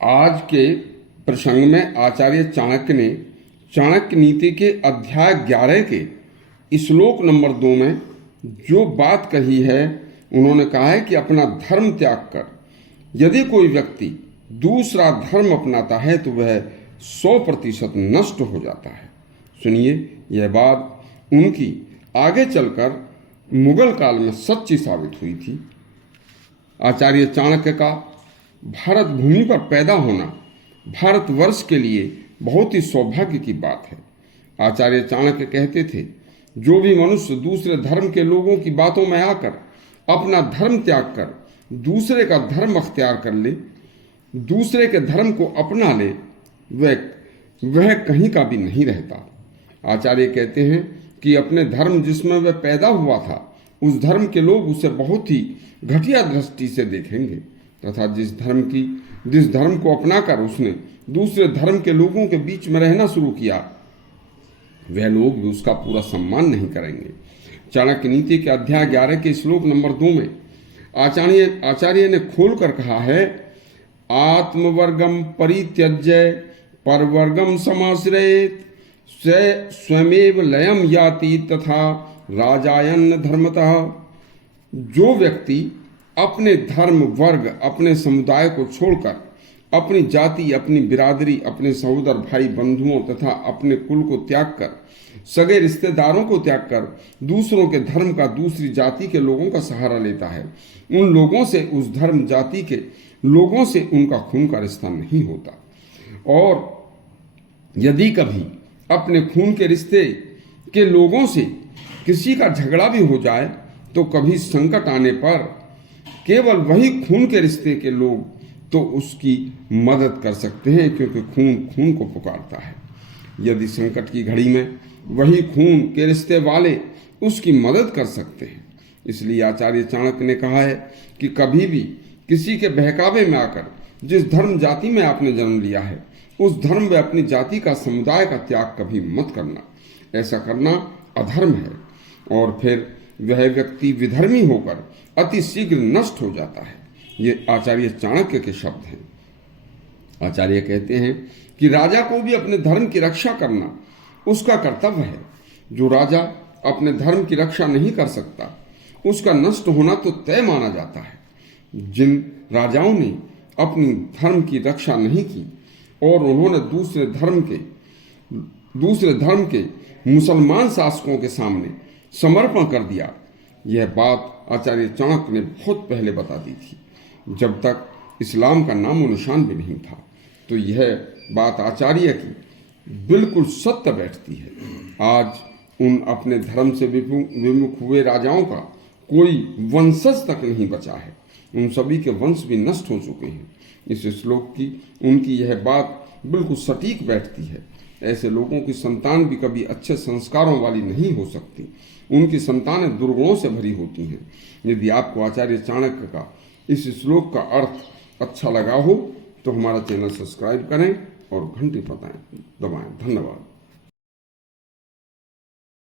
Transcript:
आज के प्रसंग में आचार्य चाणक्य ने चाणक्य नीति के अध्याय 11 के श्लोक नंबर 2 में जो बात कही है, उन्होंने कहा है कि अपना धर्म त्याग कर यदि कोई व्यक्ति दूसरा धर्म अपनाता है तो वह 100% नष्ट हो जाता है। सुनिए, यह बात उनकी आगे चलकर मुगल काल में सच्ची साबित हुई थी। आचार्य चाणक्य का भारत भूमि पर पैदा होना भारतवर्ष के लिए बहुत ही सौभाग्य की बात है। आचार्य चाणक्य कहते थे, जो भी मनुष्य दूसरे धर्म के लोगों की बातों में आकर अपना धर्म त्याग कर दूसरे का धर्म अख्तियार कर ले, दूसरे के धर्म को अपना ले, वह कहीं का भी नहीं रहता। आचार्य कहते हैं कि अपने धर्म जिसमें वह पैदा हुआ था, उस धर्म के लोग उसे बहुत ही घटिया दृष्टि से देखेंगे तथा जिस धर्म को अपनाकर उसने दूसरे धर्म के लोगों के बीच में रहना शुरू किया, वह लोग भी उसका पूरा सम्मान नहीं करेंगे। चाणक्य नीति के अध्याय 11 के श्लोक नंबर 2 में आचार्य ने खोलकर कहा है, आत्मवर्गम परित्यज्य परवर्गम समाश्रयेत स्वयमेव लयम याति तथा राजायन धर्मतः। जो व्यक्ति अपने धर्म, वर्ग, अपने समुदाय को छोड़कर अपनी जाति, अपनी बिरादरी, अपने सहोदर भाई बंधुओं तथा अपने कुल को त्याग कर, सगे रिश्तेदारों को त्याग कर दूसरों के धर्म का, दूसरी जाति के लोगों का सहारा लेता है, उन लोगों से, उस धर्म जाति के लोगों से उनका खून का रिश्ता नहीं होता। और यदि कभी अपने खून के रिश्ते के लोगों से किसी का झगड़ा भी हो जाए तो कभी संकट आने पर केवल वही खून के रिश्ते के लोग तो उसकी मदद कर सकते हैं, क्योंकि खून खून को पुकारता है। यदि संकट की घड़ी में वही खून के रिश्ते वाले उसकी मदद कर सकते हैं। इसलिए आचार्य चाणक्य ने कहा है कि कभी भी किसी के बहकावे में आकर जिस धर्म जाति में आपने जन्म लिया है, उस धर्म में अपनी जाति का, समुदाय का त्याग कभी मत करना। ऐसा करना अधर्म है और फिर वह व्यक्ति विधर्मी होकर अति शीघ्र नष्ट हो जाता है। ये आचार्य चाणक्य के शब्द हैं। आचार्य कहते हैं कि राजा को भी अपने धर्म की रक्षा करना उसका कर्तव्य है। जो राजा अपने धर्म की रक्षा नहीं कर सकता, उसका नष्ट होना तो तय माना जाता है। जिन राजाओं ने अपनी धर्म की रक्षा नहीं की और उन्होंने दूसरे धर्म के मुसलमान शासकों के सामने समर्पण कर दिया, यह बात आचार्य चाणक्य ने बहुत पहले बता दी थी, जब तक इस्लाम का नामो निशान भी नहीं था। तो यह बात आचार्य की बिल्कुल सत्य बैठती है। आज उन अपने धर्म से विमुख हुए राजाओं का कोई वंशज तक नहीं बचा है, उन सभी के वंश भी नष्ट हो चुके हैं। इस श्लोक की उनकी यह बात बिल्कुल सटीक बैठती है। ऐसे लोगों की संतान भी कभी अच्छे संस्कारों वाली नहीं हो सकती, उनकी संतानें दुर्गुणों से भरी होती हैं। यदि आपको आचार्य चाणक्य का इस श्लोक का अर्थ अच्छा लगा हो तो हमारा चैनल सब्सक्राइब करें और घंटी दबाएं। धन्यवाद।